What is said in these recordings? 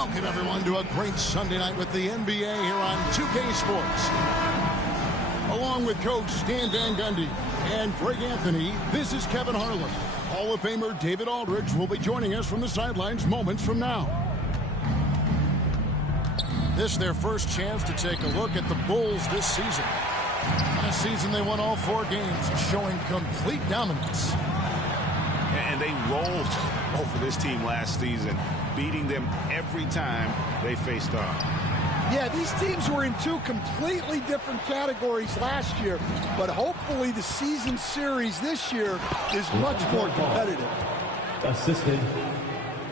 Welcome, everyone, to a great Sunday night with the NBA here on 2K Sports. Along with Coach Stan Van Gundy and Greg Anthony, this is Kevin Harlan. Hall of Famer David Aldridge will be joining us from the sidelines moments from now. This is their first chance to take a look at the Bulls this season. Last season, they won all 4 games, showing complete dominance. And they rolled over this team last season, beating them every time they faced off. Yeah, these teams were in 2 completely different categories last year, but hopefully the season series this year is much more competitive. Assistant.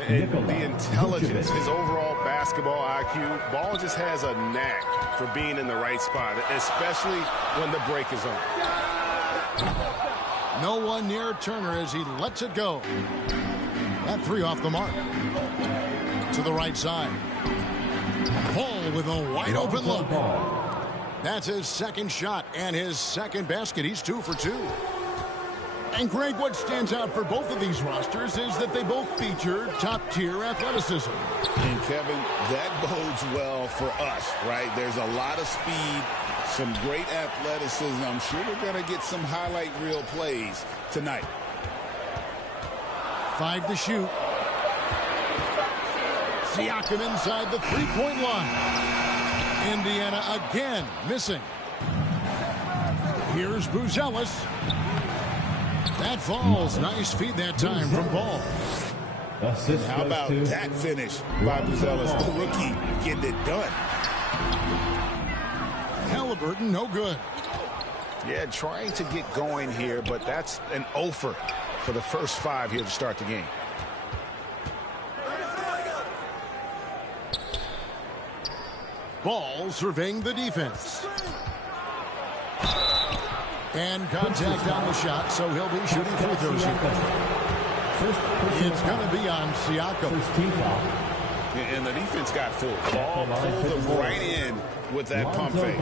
And the intelligence, his overall basketball IQ, Ball just has a knack for being in the right spot, especially when the break is on. No one near Turner as he lets it go. That 3 off the mark. To the right side. Ball with a wide open look. That's his second shot and his second basket. He's 2 for 2. And Greg, what stands out for both of these rosters is that they both feature top-tier athleticism. And Kevin, that bodes well for us, right? There's a lot of speed, some great athleticism. I'm sure we're going to get some highlight reel plays tonight. 5 to shoot. Siakam inside the three-point line. Indiana again missing. Here's Buzelis. That falls. Nice feed that time from Ball. How about that finish by Buzelis, the rookie, getting it done. Halliburton, no good. Yeah, trying to get going here, but that's an offer for the first 5 here to start the game. Ball surveying the defense. And contact on the shot, so he'll be shooting free throws here. It's going to be on Siakam. And the defense got full. Ball pulled them right in with that pump fake.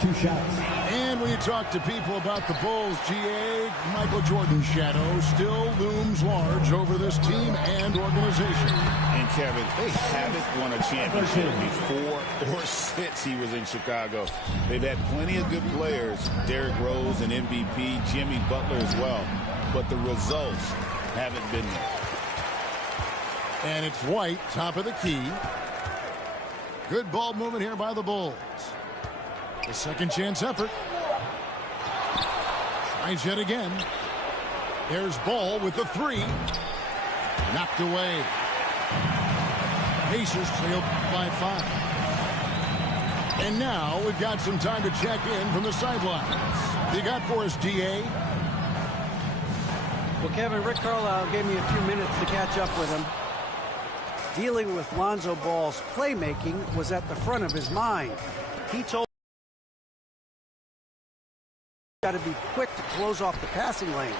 2 shots. And when you talk to people about the Bulls, GA, Michael Jordan's shadow still looms large over this team and organization. And Kevin, they haven't won a championship before or since he was in Chicago. They've had plenty of good players, Derrick Rose and MVP, Jimmy Butler as well, but the results haven't been there. And it's White, top of the key. Good ball movement here by the Bulls. A second chance effort. Tries yet again. There's Ball with the 3. Knocked away. Pacers trail by 5. And now we've got some time to check in from the sidelines. You got for us, DA? Well, Kevin, Rick Carlisle gave me a few minutes to catch up with him. Dealing with Lonzo Ball's playmaking was at the front of his mind. He told got to be quick to close off the passing lanes.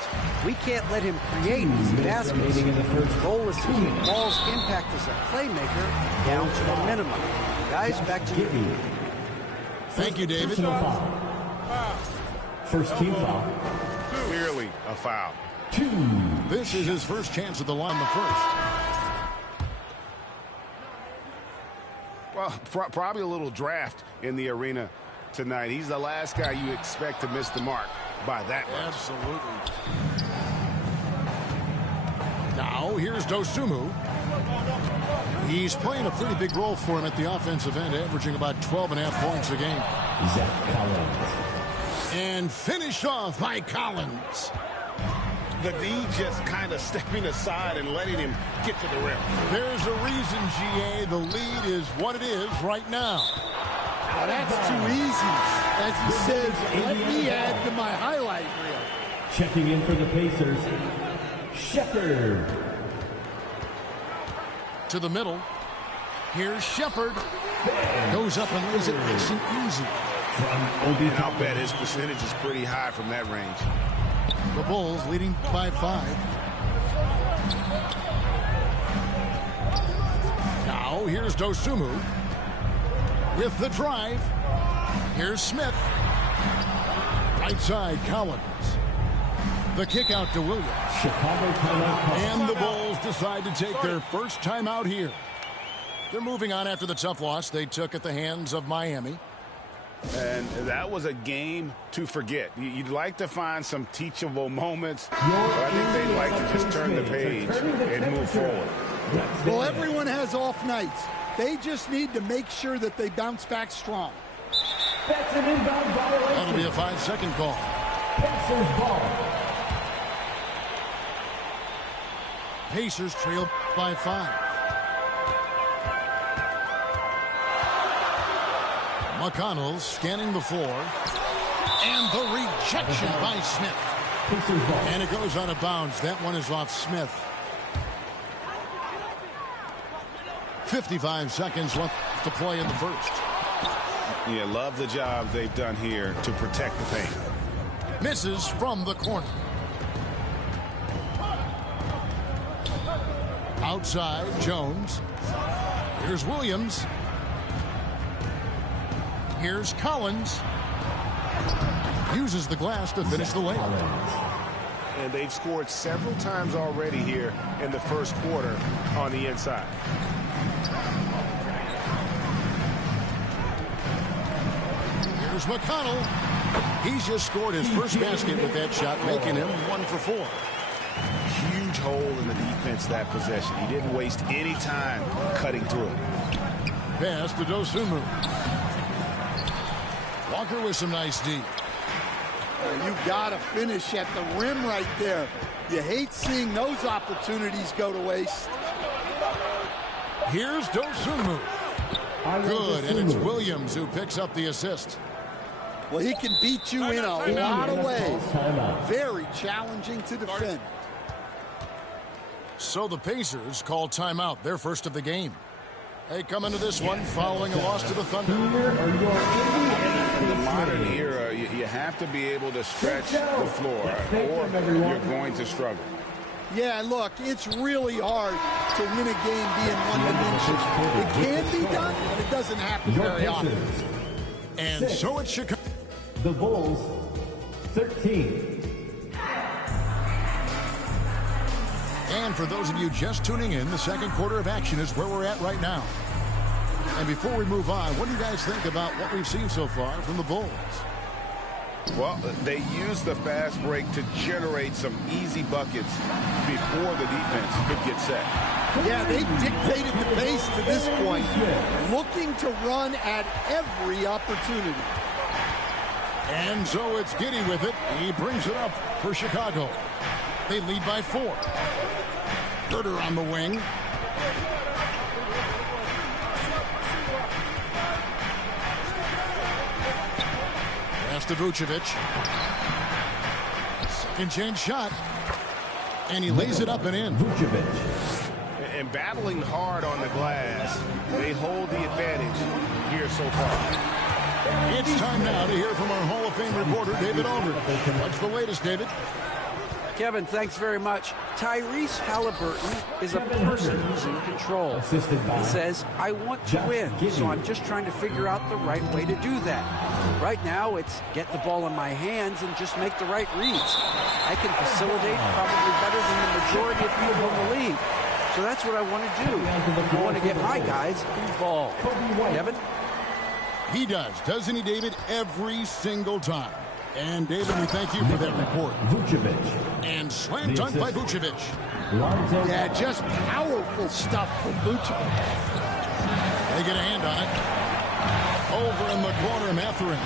We can't let him create easy baskets. The goal is to keep Ball's impact as a playmaker down to a minimum. Guys, back to you. Thank you, David. First team foul. Clearly a foul. 2. This is his first chance at the line, the first. Well, probably a little draft in the arena tonight. He's the last guy you expect to miss the mark by that much. Absolutely. Now, here's Dosunmu. He's playing a pretty big role for him at the offensive end, averaging about 12.5 points a game. Zach Collins. And finished off by Collins. The D just kind of stepping aside and letting him get to the rim. There's a reason, GA, the lead is what it is right now. Now that's too easy. As he says, let me add to my highlight reel. Checking in for the Pacers, Shepherd. To the middle. Here's Shepherd. Goes up and lays it nice and easy. And I'll bet his percentage is pretty high from that range. The Bulls leading by 5. Now here's Dosunmu with the drive. Here's Smith. Right side, Collins. The kick out to Williams. Chicago timeout. And the Bulls decide to take their first timeout here. They're moving on after the tough loss they took at the hands of Miami. And that was a game to forget. You'd like to find some teachable moments, but I think they'd like to just turn the page and move forward. Well, everyone has off nights. They just need to make sure that they bounce back strong. That's an inbound violation. That'll be a 5-second call. Pacers ball. Pacers trail by 5. McConnell scanning the floor. And the rejection by Smith. And it goes out of bounds. That one is off Smith. 55 seconds left to play in the first. Yeah, love the job they've done here to protect the paint. Misses from the corner. Outside, Jones. Here's Williams. Here's Collins. Uses the glass to finish the layup. And they've scored several times already here in the first quarter on the inside. Here's McConnell. He's just scored his first basket with that shot, making him 1 for 4. Huge hole in the defense that possession. He didn't waste any time cutting through. Pass to Dosunmu. Walker with some nice D. You got to finish at the rim right there. You hate seeing those opportunities go to waste. Here's Dosunmu. Good, and it's Williams who picks up the assist. Well, he can beat you in a lot of ways. Very challenging to defend. So the Pacers call timeout, their first of the game. They come into this one following a loss to the Thunder. In the modern era, you have to be able to stretch the floor, or you're going to struggle. Yeah, look, it's really hard to win a game being one-dimensional. It can be done, but it doesn't happen very often. And so it's Chicago. The Bulls, 13. And for those of you just tuning in, the second quarter of action is where we're at right now. And before we move on, what do you guys think about what we've seen so far from the Bulls? Well, they used the fast break to generate some easy buckets before the defense could get set. Yeah, they dictated the pace to this point, looking to run at every opportunity. And so it's Giddey with it. He brings it up for Chicago. They lead by 4. Herter on the wing. Pass to Vucevic. Second chance shot. And he lays it up and in. Vucevic. And battling hard on the glass, they hold the advantage here so far. It's time now to hear from our Hall of Fame reporter, David Aldridge. What's the latest, David? Kevin, thanks very much. Tyrese Halliburton is a person who's in control. He says, I want to win, so I'm just trying to figure out the right way to do that. Right now, it's get the ball in my hands and just make the right reads. I can facilitate probably better than the majority of people in the league. So that's what I want to do. I want to get my guys involved. Kevin? He doesn't he, David? Every single time. And, David, we thank you for that report. Vucevic. And slam dunk by Vucevic. Yeah, just powerful stuff from Vucevic. They get a hand on it. Over in the corner, Mathurin.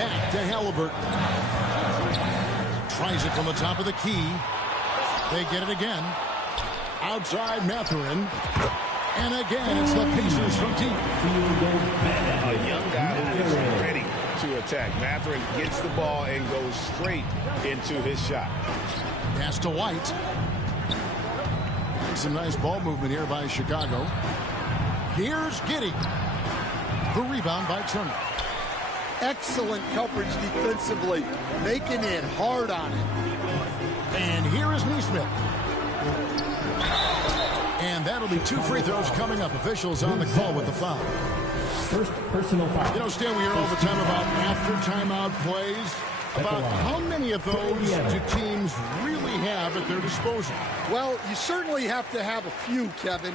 Back to Halliburton. Tries it from the top of the key. They get it again. Outside Mathurin. And again, it's the Pacers from deep. A young guy who is ready to attack. Mathurin gets the ball and goes straight into his shot. Pass to White. Some nice ball movement here by Chicago. Here's Giddey. The rebound by Turner. Excellent coverage defensively, making it hard on him. And here is Nesmith. And that'll be 2 free throws coming up. Officials on the call with the foul. First personal foul. You know, Stan, we hear all the time about after timeout plays. About how many of those do teams really have at their disposal? Well, you certainly have to have a few, Kevin.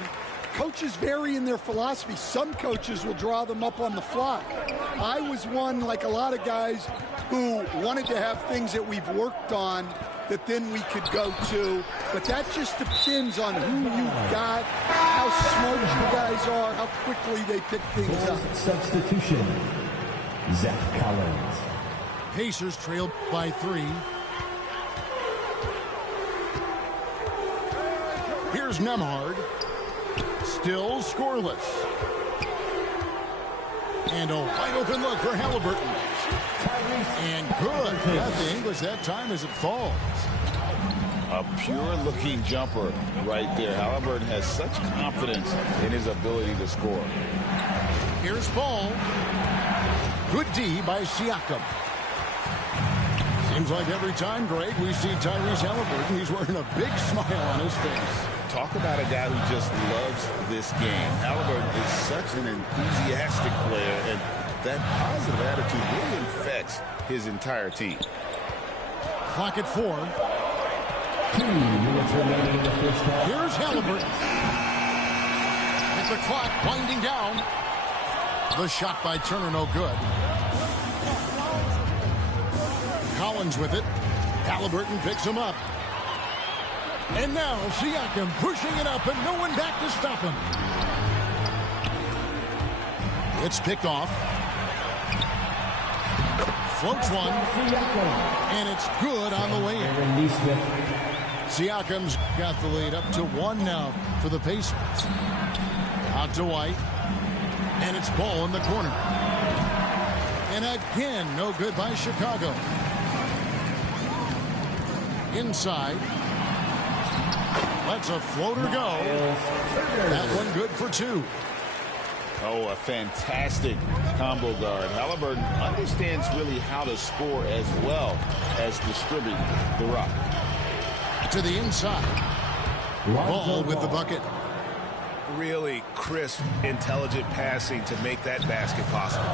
Coaches vary in their philosophy. Some coaches will draw them up on the fly. I was one, like a lot of guys, who wanted to have things that we've worked on that then we could go to. But that just depends on who you've got, how smart you guys are, how quickly they pick things up. Substitution, Zach Collins. Pacers trail by 3. Here's Nemhard. Still scoreless. And a wide open look for Halliburton. And good. Got the English that time as it falls. A pure-looking jumper right there. Halliburton has such confidence in his ability to score. Here's Ball. Good D by Siakam. Seems like every time, Greg, we see Tyrese Halliburton, he's wearing a big smile on his face. Talk about a guy who just loves this game. Halliburton is such an enthusiastic player, and that positive attitude really affects his entire team. Clock at 4. 2 minutes remaining in the first half. Here's Halliburton. With the clock winding down. The shot by Turner, no good. Collins with it. Halliburton picks him up. And now Siakam pushing it up and no one back to stop him. It's picked off. Floats one. And it's good on the way in. Siakam's got the lead up to 1 now for the Pacers. Out to White. And it's Ball in the corner. And again, no good by Chicago. Inside. Lets a floater go. That one good for 2. Oh, a fantastic combo guard. Halliburton understands really how to score as well as distribute the rock. To the inside. Ball with the bucket. Really crisp, intelligent passing to make that basket possible.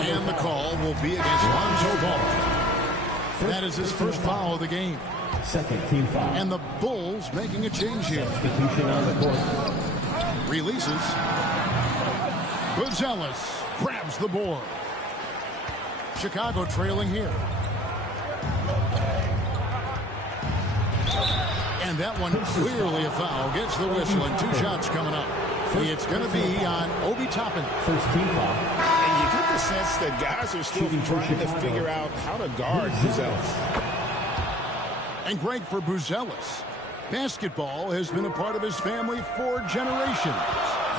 And the call will be against Lonzo Ball. That is his first foul of the game. Second team foul. And the Bulls making a change here. Substitution on the court. Releases. Buzelis grabs the board. Chicago trailing here. And that one clearly a foul. Gets the whistle and 2 shots coming up. It's going to be on Obi Toppin. First team foul. And you get the sense that guys are still trying to figure out how to guard Buzelis. And Greg, for Buzelis, basketball has been a part of his family for generations.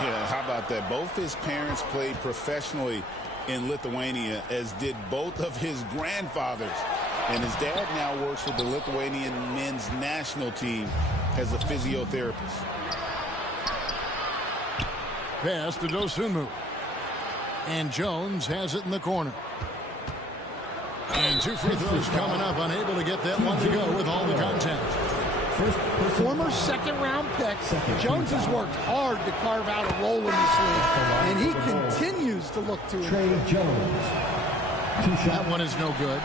Yeah, how about that? Both his parents played professionally in Lithuania, as did both of his grandfathers. And his dad now works with the Lithuanian men's national team as a physiotherapist. Pass to Dosunmu. And Jones has it in the corner. And 2 free throws coming up. Unable to get that one to go with all the contact. Former second-round pick, Jones has worked hard to carve out a role in this league, and he continues to look to Trey it. Jones. That one is no good.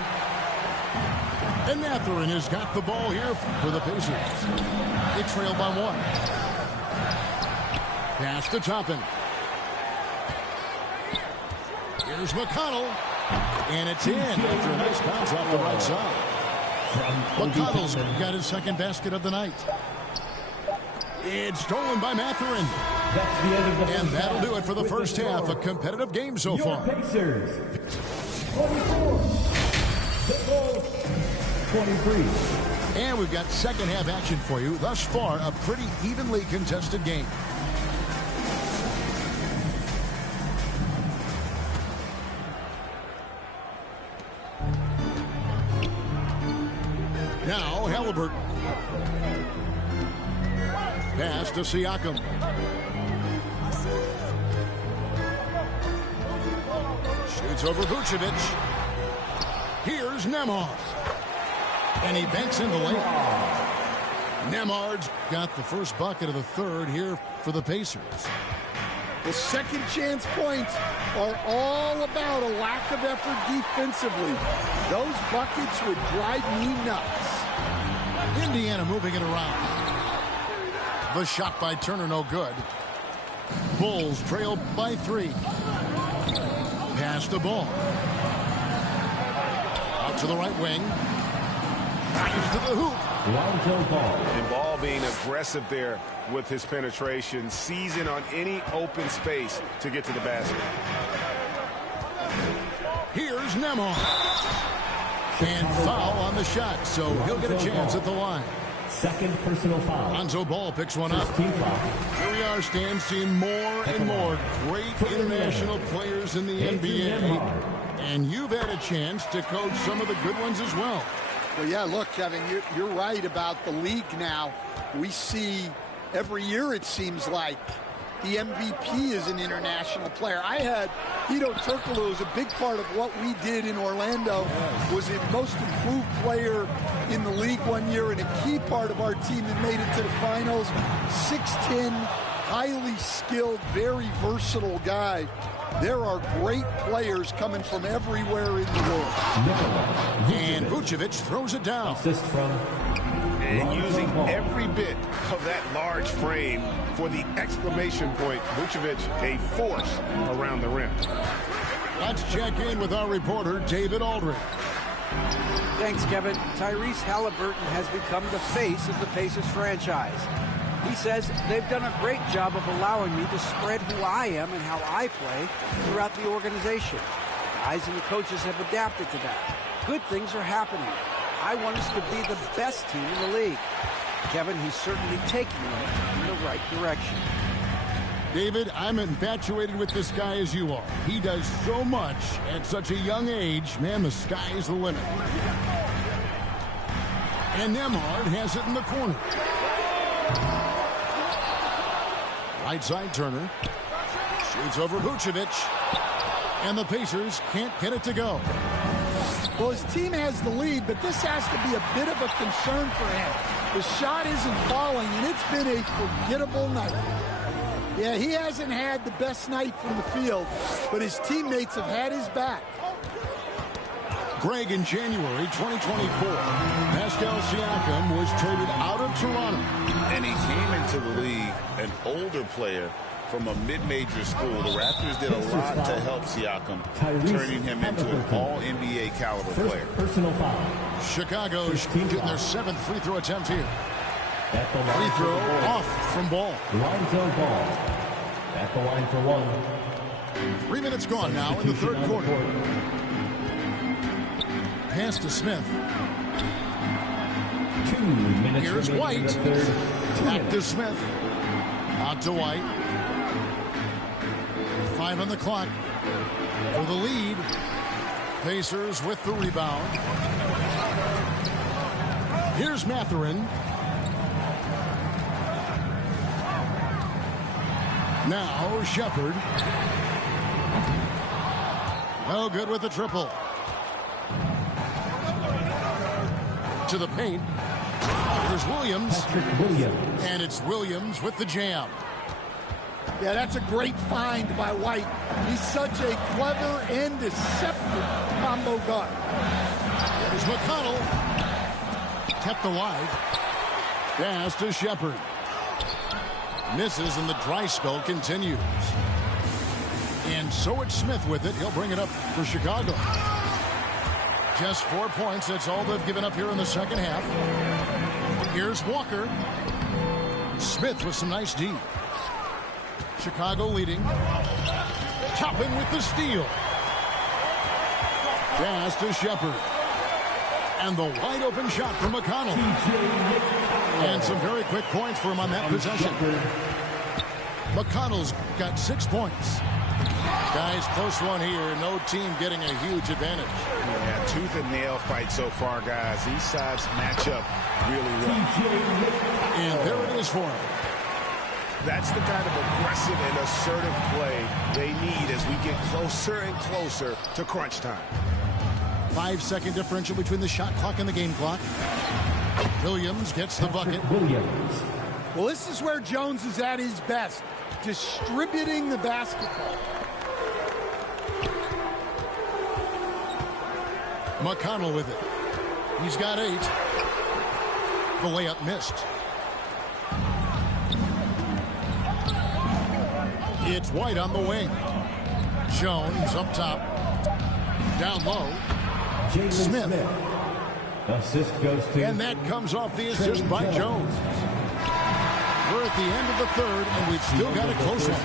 And Mathurin has got the ball here for the Pacers. They trail by 1. Pass to Toppin. Here's McConnell. And it's in after a nice bounce off the right side. McConnell's got his second basket of the night. It's stolen by Mathurin. That's the end of the And that'll do it for the first half. A competitive game so far. Pacers 24. The Bulls 23. And we've got second half action for you. Thus far, a pretty evenly contested game. Now, Halliburton. Pass to Siakam. Shoots over Vucevic. Here's Nemhard. And he banks in the lane. Nemhard's got the first bucket of the third here for the Pacers. The second chance points are all about a lack of effort defensively. Those buckets would drive me nuts. Indiana moving it around. The shot by Turner, no good. Bulls trail by 3. Pass the ball. Out to the right wing. Drives to the hoop. Lonzo Ball. And Ball being aggressive there with his penetration, seizing on any open space to get to the basket. Here's Nembhard. And foul on the shot, so he'll get a chance at the line. Second personal foul. Lonzo Ball picks one up. Team foul. Here we are, Stan, seeing more and more great international players in the NBA. And you've had a chance to coach some of the good ones as well. Well, yeah, look, Kevin, you're right about the league now. We see every year, it seems like, the MVP is an international player. I had Hedo Turkoglu, who was a big part of what we did in Orlando, was the most improved player in the league one year and a key part of our team that made it to the finals. 6'10", highly skilled, very versatile guy. There are great players coming from everywhere in the world. And Vucevic throws it down. Assist from And using every bit of that large frame for the exclamation point. Vucevic, a force around the rim. Let's check in with our reporter, David Aldridge. Thanks, Kevin. Tyrese Halliburton has become the face of the Pacers franchise. He says they've done a great job of allowing me to spread who I am and how I play throughout the organization. The guys and the coaches have adapted to that. Good things are happening. I want us to be the best team in the league. Kevin, he's certainly taking them in the right direction. David, I'm infatuated with this guy as you are. He does so much at such a young age. Man, the sky is the limit. And Nembhard has it in the corner. Right side, Turner. Shoots over Vucevic. And the Pacers can't get it to go. Well, his team has the lead, but this has to be a bit of a concern for him. The shot isn't falling, and it's been a forgettable night. Yeah, he hasn't had the best night from the field, but his teammates have had his back. Greg, in January 2024, Pascal Siakam was traded out of Toronto. And he came into the league an older player from a mid-major school. The Raptors did a lot to help Siakam, turning him into an all-NBA caliber player. Personal foul. Chicago shooting their 7th free throw attempt here. Free throw off from Ball. Lonzo Ball. At the line for one. 3 minutes gone now in the third quarter. Pass to Smith. 2 minutes. Here's White. Back to Smith. Out to White. 5 on the clock for the lead. Pacers with the rebound. Here's Mathurin. Now Shepard. No good with the triple. To the paint. Here's Williams. And it's Williams with the jam. Yeah, that's a great find by White. He's such a clever and deceptive combo guard. There's McConnell. Kept alive. Pass to Shepard. Misses, and the dry spell continues. And so it's Smith with it. He'll bring it up for Chicago. Just 4 points. That's all they've given up here in the second half. Here's Walker. Smith with some nice D. Chicago leading. Toppin with the steal. Pass to Shepard. And the wide open shot from McConnell. And some very quick points for him on that possession. McConnell's got 6 points. Guys, close one here. No team getting a huge advantage. Yeah, tooth and nail fight so far, guys. These sides match up really well. And there it is for him. That's the kind of aggressive and assertive play they need as we get closer and closer to crunch time. 5-second differential between the shot clock and the game clock. Williams gets the bucket. Well, this is where Jones is at his best. distributing the basketball. McConnell with it. He's got 8. The layup missed. It's White on the wing. Jones up top. Down low. Smith. Assist goes to... And that comes off the assist by Jones. We're at the end of the third, and we've still got a close one.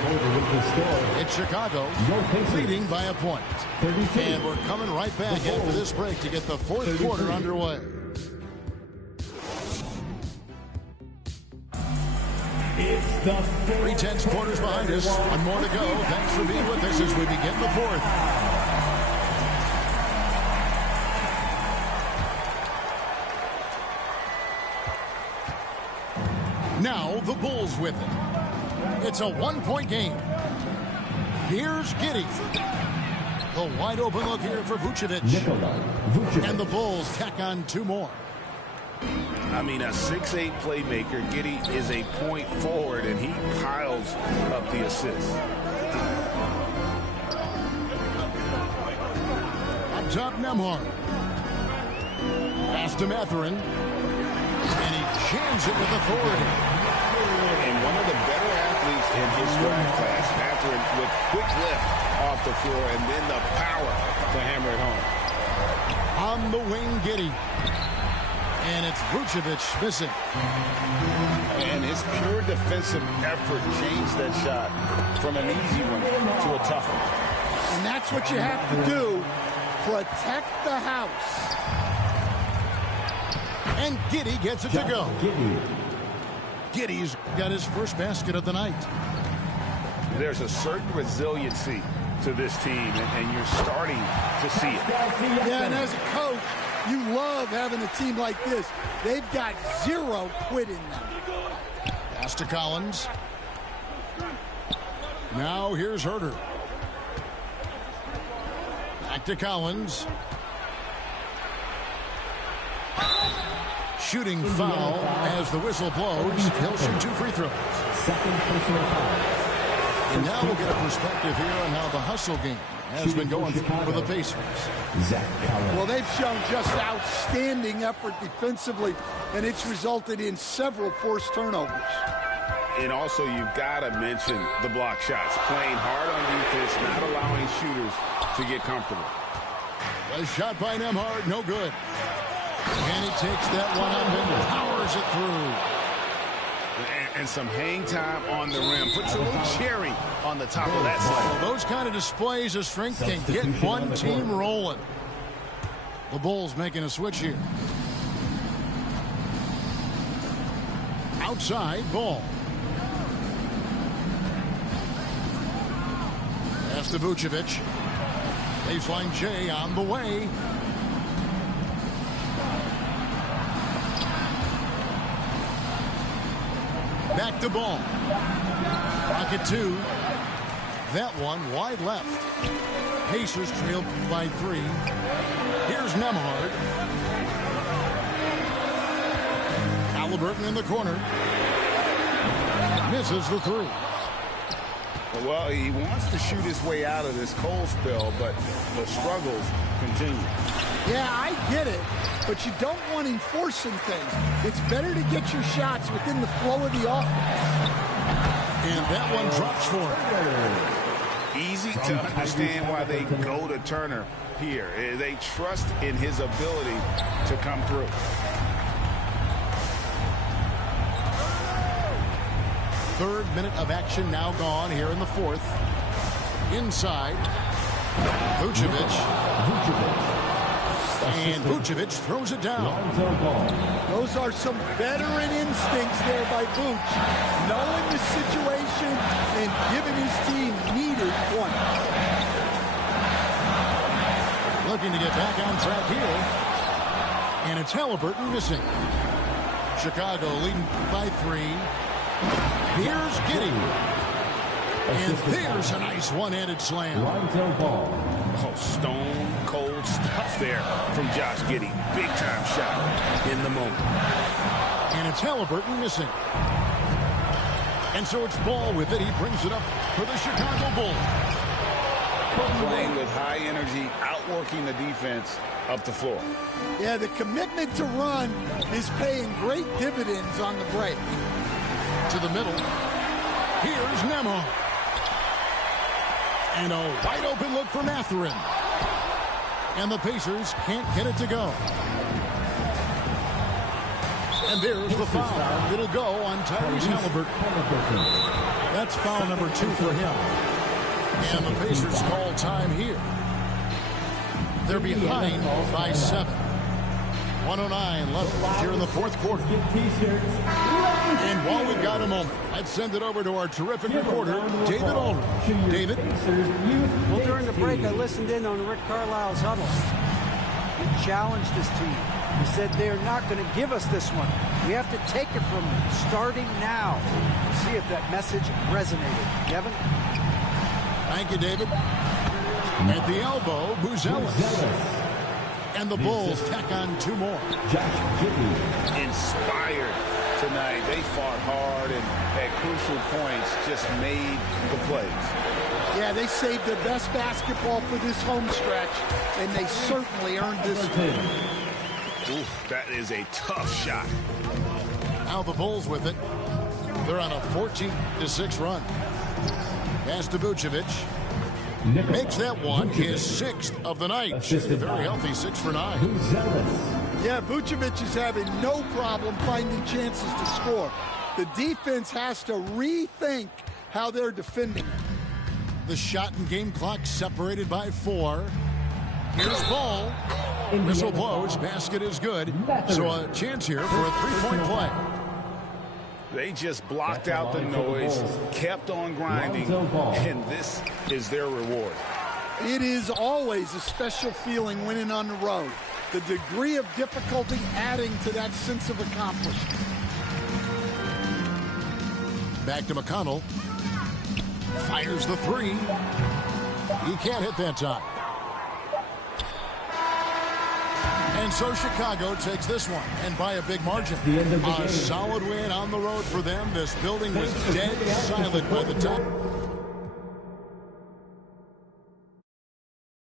It's Chicago leading by a point. And we're coming right back after this break to get the fourth quarter underway. It's the 3/10 quarters behind us. One more to go. Thanks for being with us as we begin the fourth. Now the Bulls with it. It's a one-point game. Here's Giddey. The wide open look here for Vucevic. And the Bulls tack on 2 more. I mean, a 6'8" playmaker. Giddey is a point forward, and he piles up the assists. Up top, Nembhard. Pass to Mathurin. And he jams it with authority. And one of the better athletes in his draft class, Mathurin, with quick lift off the floor and then the power to hammer it home. On the wing, Giddey. And it's Vucevic missing. And his pure defensive effort changed that shot from an easy one to a tough one. And that's what you have to do. Protect the house. And Giddey gets it to go. Giddey's got his first basket of the night. There's a certain resiliency to this team, and you're starting to see it. Yeah, and as a coach, you love having a team like this. They've got 0 quit in them. Pass to Collins. Now here's Herter. Back to Collins. Shooting foul as the whistle blows. He'll shoot 2 free throws. Second personal foul. And now we'll get a perspective here on how the hustle game has been going for the Pacers. Well, they've shown just outstanding effort defensively, and it's resulted in several forced turnovers. And also, you've got to mention the block shots. Playing hard on defense, not allowing shooters to get comfortable. A shot by Nembhard, no good. And he takes that one up and powers it through. And some hang time on the rim. Puts a little cherry on the top of that slide. Well, those kind of displays of strength can get one team rolling. The Bulls making a switch here. Outside ball. Pass to Vucevic. Baseline J on the way. Back to ball. Pocket 2. That one wide left. Pacers trail by 3. Here's Nembhard. Halliburton in the corner. Misses the 3. Well, he wants to shoot his way out of this cold spell, but the struggles continue. Yeah, I get it, but you don't want him forcing things. It's better to get your shots within the flow of the offense. And that one drops for him. Easy to understand why they go to Turner here. They trust in his ability to come through. Third minute of action now gone here in the fourth. Inside. Vucevic. And Vucevic throws it down. Those are some veteran instincts there by Vuce. Knowing the situation and giving his team needed points. Looking to get back on track here. And it's Halliburton missing. Chicago leading by 3. Here's Giddey. And there's a nice one-handed slam. Oh, stone cold stuff there from Josh Giddey. Big time shot in the moment. And it's Halliburton missing. And so it's Ball with it. He brings it up for the Chicago Bulls. Playing with high energy, outworking the defense up the floor. Yeah, the commitment to run is paying great dividends on the break. To the middle. Here's Nemo. And a wide open look for Mathurin. And the Pacers can't get it to go. And there's the foul. It'll go on Tyrese Halliburton. That's foul number 2 for him. And the Pacers call time here. They're behind by 7. 109 left here in the fourth quarter. And while we've got a moment, I'd send it over to our terrific reporter, David Aldridge. David? Well, during the break, I listened in on Rick Carlisle's huddle. He challenged his team. He said they're not going to give us this one. We have to take it from them, starting now. See if that message resonated. Kevin? Thank you, David. At the elbow, Buzelis. And the Bulls tack on 2 more. Inspired tonight. They fought hard and at crucial points just made the plays. Yeah, they saved their best basketball for this home stretch, and they certainly earned this one. Ooh, that is a tough shot. Now the Bulls with it. They're on a 14-6 run. Pass to Vucevic. Makes that one his 6th of the night. Very healthy 6 for 9. Yeah, Vucevic is having no problem finding chances to score. The defense has to rethink how they're defending it. The shot and game clock separated by 4. Here's Ball. Whistle blows. Basket is good. So a chance here for a 3-point play. They just blocked out the noise, kept on grinding, and this is their reward. It is always a special feeling winning on the road. The degree of difficulty adding to that sense of accomplishment. Back to McConnell. Fires the 3. He can't hit that time. And so Chicago takes this one, and by a big margin. A solid win on the road for them. This building was dead silent by the time.